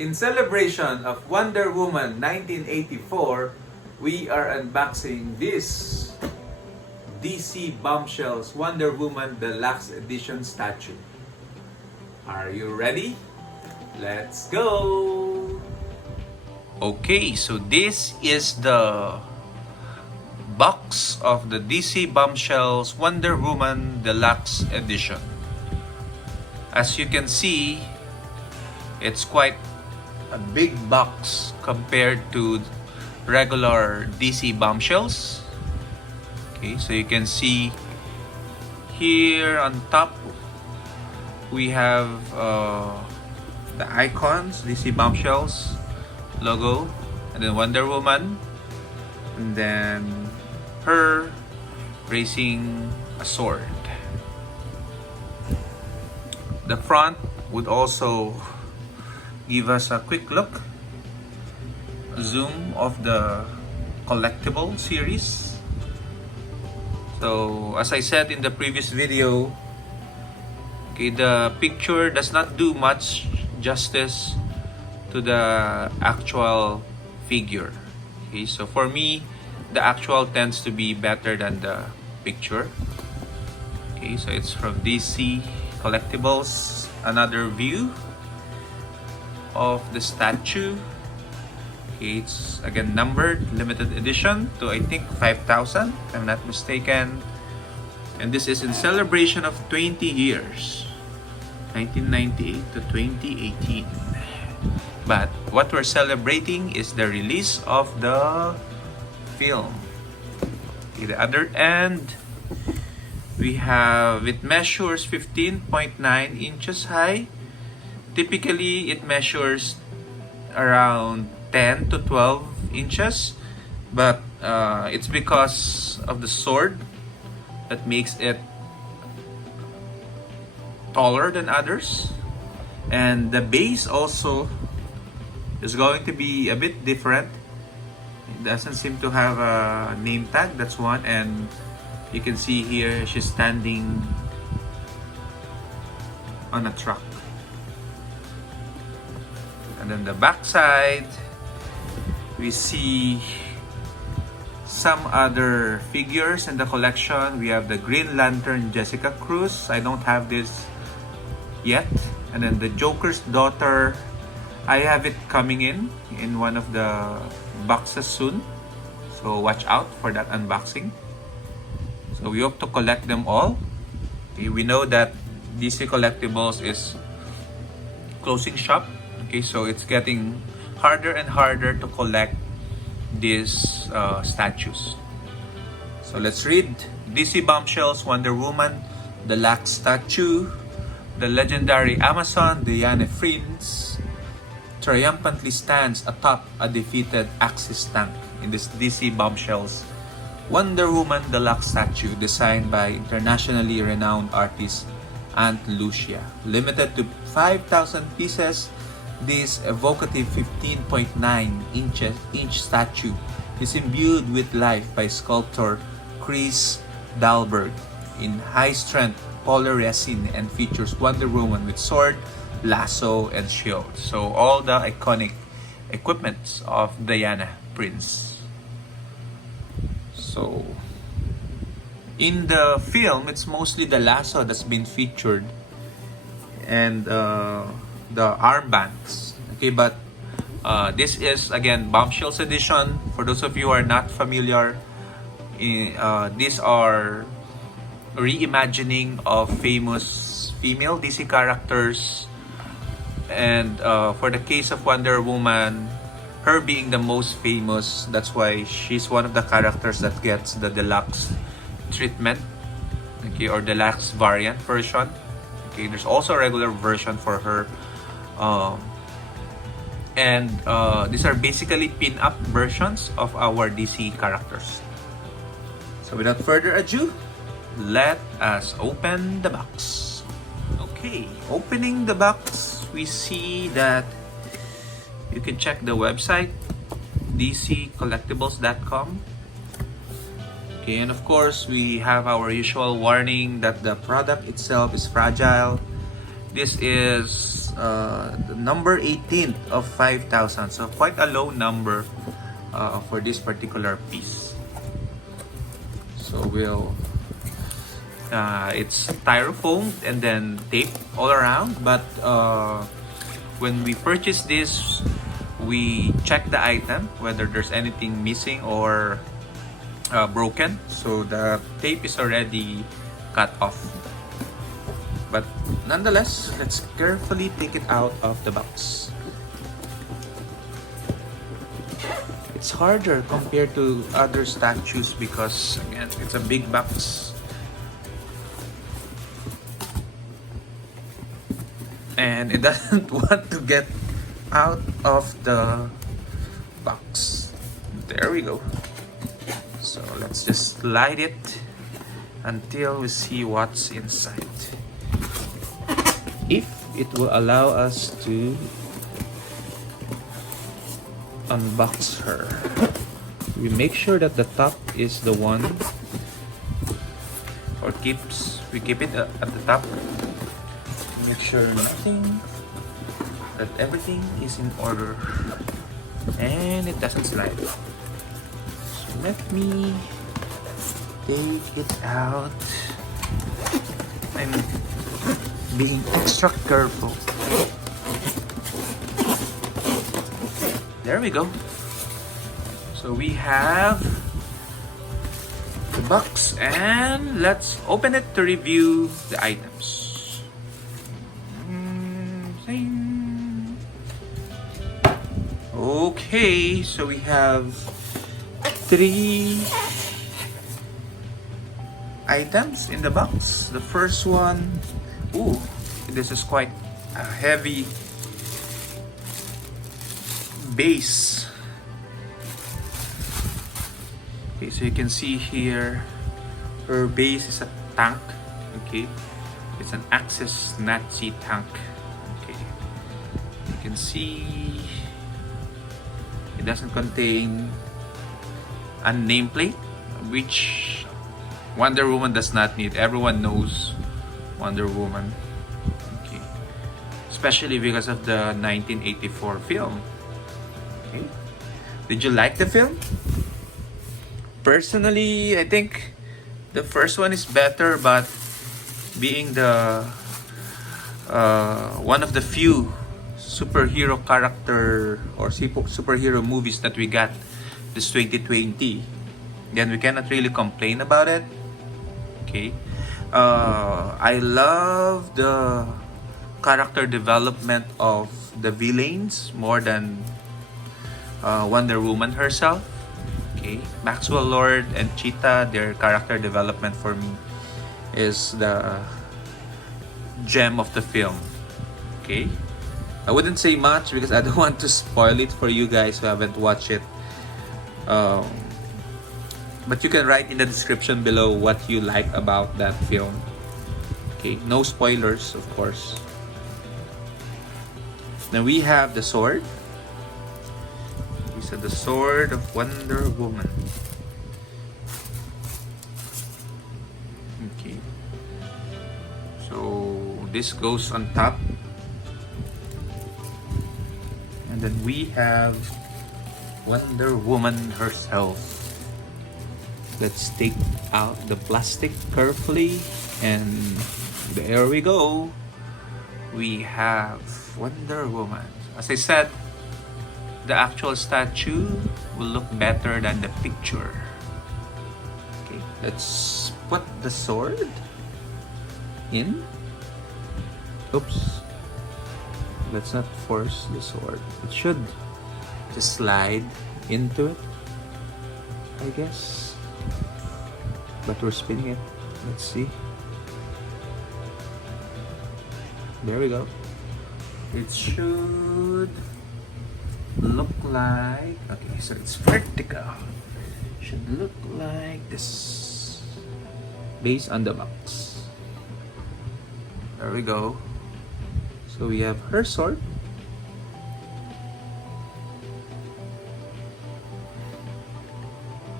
In celebration of Wonder Woman 1984, we are unboxing this DC Bombshells Wonder Woman Deluxe Edition statue. Are you ready? Let's go! Okay, so this is the box of the DC Bombshells Wonder Woman Deluxe Edition. As you can see, it's quite a big box compared to regular DC Bombshells. Okay, so you can see here on top we have the icons, DC Bombshells logo, and then Wonder Woman, and then her raising a sword. The front would also give us a quick look, a zoom of the collectible series. So as I said in the previous video, okay, the picture does not do much justice to the actual figure. Okay, so for me, the actual tends to be better than the picture. Okay, so it's from DC Collectibles. Another view of the statue. Okay, it's again numbered, limited edition to I think 5,000, if I'm not mistaken. And this is in celebration of 20 years, 1998 to 2018. But what we're celebrating is the release of the film. Okay, the other end, we have, it measures 15.9 inches high. Typically, it measures around 10 to 12 inches, but it's because of the sword that makes it taller than others. And the base also is going to be a bit different. It doesn't seem to have a name tag, that's one. And you can see here she's standing on a truck. And then the back side, we see some other figures in the collection. We have the Green Lantern Jessica Cruz. I don't have this yet. And then the Joker's daughter, I have it coming in one of the boxes soon. So watch out for that unboxing. So we hope to collect them all. We know that DC Collectibles is closing shop. Okay, so it's getting harder and harder to collect these statues. So let's read. DC Bombshells Wonder Woman Deluxe Statue. The legendary Amazon Diana Prince triumphantly stands atop a defeated Axis tank in this DC Bombshells Wonder Woman Deluxe Statue designed by internationally renowned artist Aunt Lucia. Limited to 5,000 pieces, this evocative 15.9 inch statue is imbued with life by sculptor Chris Dahlberg in high-strength polyresin and features Wonder Woman with sword, lasso, and shield. So all the iconic equipments of Diana Prince. So in the film, it's mostly the lasso that's been featured and the armbands. Okay, but this is again Bombshells edition. For those of you who are not familiar, these are reimagining of famous female DC characters. And for the case of Wonder Woman, her being the most famous, that's why she's one of the characters that gets the deluxe treatment, okay, or deluxe variant version. Okay, there's also a regular version for her. These are basically pin-up versions of our DC characters. So without further ado, let us open the box. Okay, opening the box, we see that you can check the website dccollectibles.com. Okay, and of course we have our usual warning that the product itself is fragile This is the number 18 of 5,000. So quite a low number for this particular piece. So it's styrofoam and then tape all around. But when we purchase this, we check the item whether there's anything missing or broken. So the tape is already cut off. But nonetheless, let's carefully take it out of the box. It's harder compared to other statues because again, it's a big box. And it doesn't want to get out of the box. There we go. So let's just slide it until we see what's inside. If it will allow us to unbox her, we make sure that the top is the one, or we keep it at the top. Make sure that everything is in order and it doesn't slide. So let me take it out. I'm being extra careful. There we go. So we have the box and let's open it to review the items. Okay, so we have 3 items in the box. The first one, this is quite a heavy base. Okay, so you can see here, her base is a tank. Okay, it's an Axis Nazi tank. Okay, you can see it doesn't contain a nameplate, which Wonder Woman does not need. Everyone knows Wonder Woman. Okay. Especially because of the 1984 film. Okay. Did you like the film? Personally, I think the first one is better, but being the one of the few superhero character or superhero movies that we got this 2020, then we cannot really complain about it. Okay, I love the character development of the villains more than Wonder Woman herself. Okay, Maxwell Lord and Cheetah, their character development for me is the gem of the film. Okay, I wouldn't say much because I don't want to spoil it for you guys who haven't watched it. But you can write in the description below what you like about that film. Okay, no spoilers, of course. Then we have the sword. This is the sword of Wonder Woman. Okay. So this goes on top. And then we have Wonder Woman herself. Let's take out the plastic carefully, and there we go. We have Wonder Woman. As I said, the actual statue will look better than the picture. Okay, let's put the sword in. Oops. Let's not force the sword. It should just slide into it, I guess. But we're spinning it. Let's see. There we go. It should look like, okay, so it's vertical. Should look like this based on the box. There we go. So we have her sword.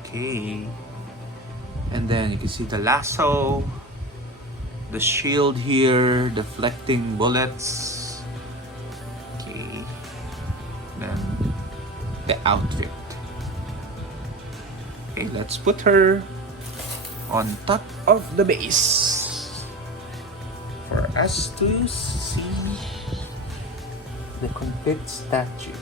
Okay. And then you can see the lasso. The shield here, deflecting bullets. Okay. Then the outfit. Okay, let's put her on top of the base for us to see the complete statue.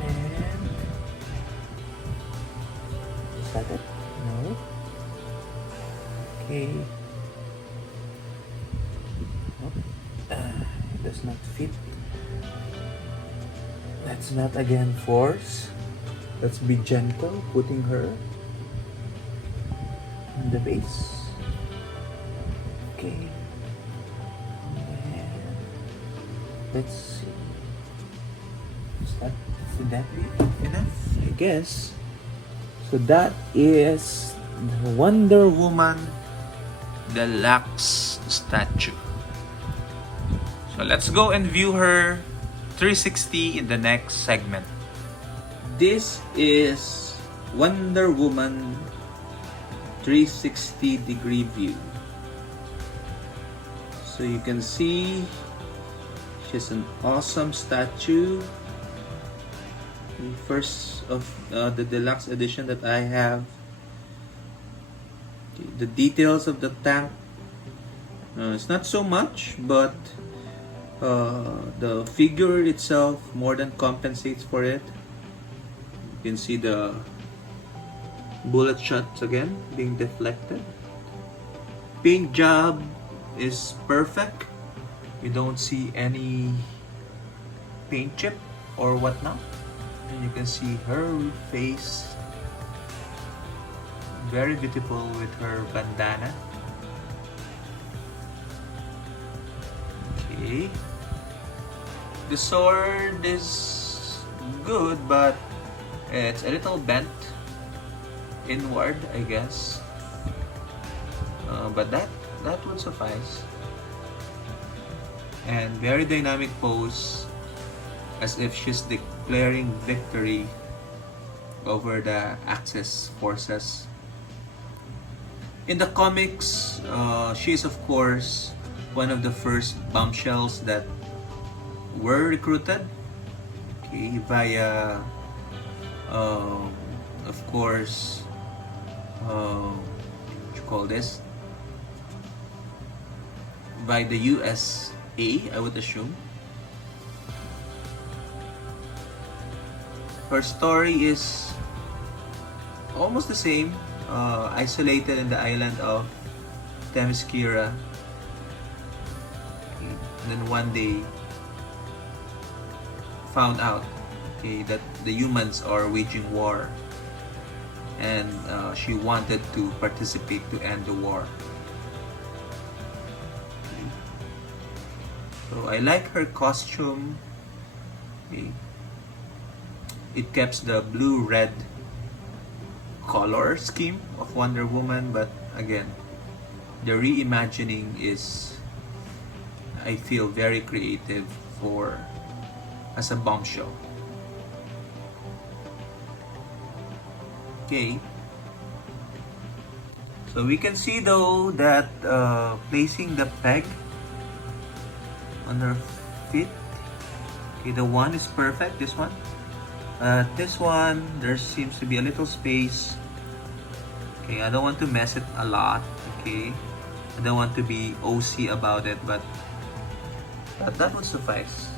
And is that it? No. Okay. Nope. It does not fit. Let's not again force. Let's be gentle putting her on the base. Okay. And let's see. Should that be enough? I guess. So that is the Wonder Woman deluxe statue. So let's go and view her 360 in the next segment. This is Wonder Woman 360 degree view. So you can see she's an awesome statue. The first of the deluxe edition that I have. The details of the tank, it's not so much, but the figure itself more than compensates for it. You can see the bullet shots again being deflected. Paint job is perfect. You don't see any paint chip or whatnot. And you can see her face, very beautiful with her bandana. Okay. The sword is good, but it's a little bent inward, I guess. But that would suffice. And very dynamic pose, as if she's declaring victory over the Axis forces. In the comics, she is of course one of the first bombshells that were recruited, okay, via of course what you call this, by the USA, I would assume. Her story is almost the same, isolated in the island of Themyscira. Okay. And then one day found out, okay, that the humans are waging war, and she wanted to participate to end the war. Okay. So I like her costume. Okay. It keeps the blue-red color scheme of Wonder Woman, but again, the reimagining is, I feel, very creative for as a bombshell. Okay, so we can see though that placing the peg on her feet, okay, the one is perfect, this one. This one, there seems to be a little space. Okay, I don't want to mess it a lot. Okay, I don't want to be OC about it, but that would suffice.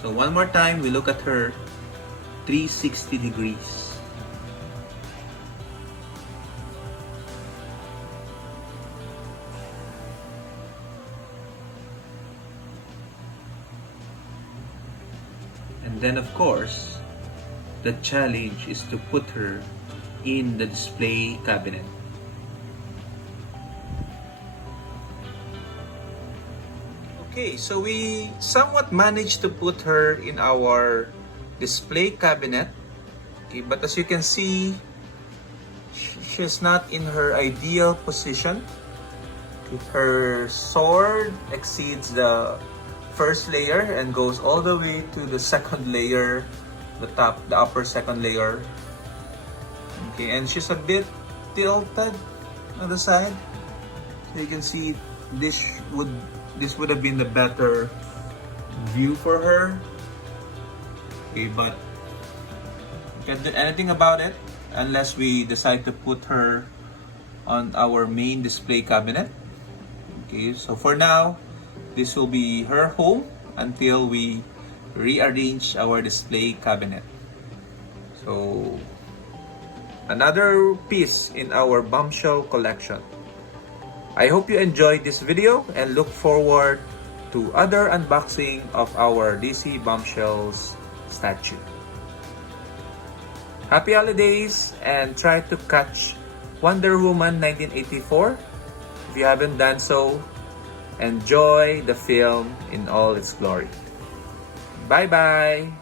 So one more time, we look at her 360 degrees. And then of course, the challenge is to put her in the display cabinet. Okay, so we somewhat managed to put her in our display cabinet. Okay, but as you can see, she's not in her ideal position. Okay, her sword exceeds the first layer and goes all the way to the second layer, the upper second layer. Okay, and she's a bit tilted on the side. So you can see this would have been the better view for her. Okay, but you can't do anything about it unless we decide to put her on our main display cabinet. Okay, so for now, this will be her home until we rearrange our display cabinet. So, another piece in our bombshell collection. I hope you enjoyed this video and look forward to other unboxing of our DC Bombshells statue. Happy holidays and try to catch Wonder Woman 1984. If you haven't done so, enjoy the film in all its glory. Bye-bye!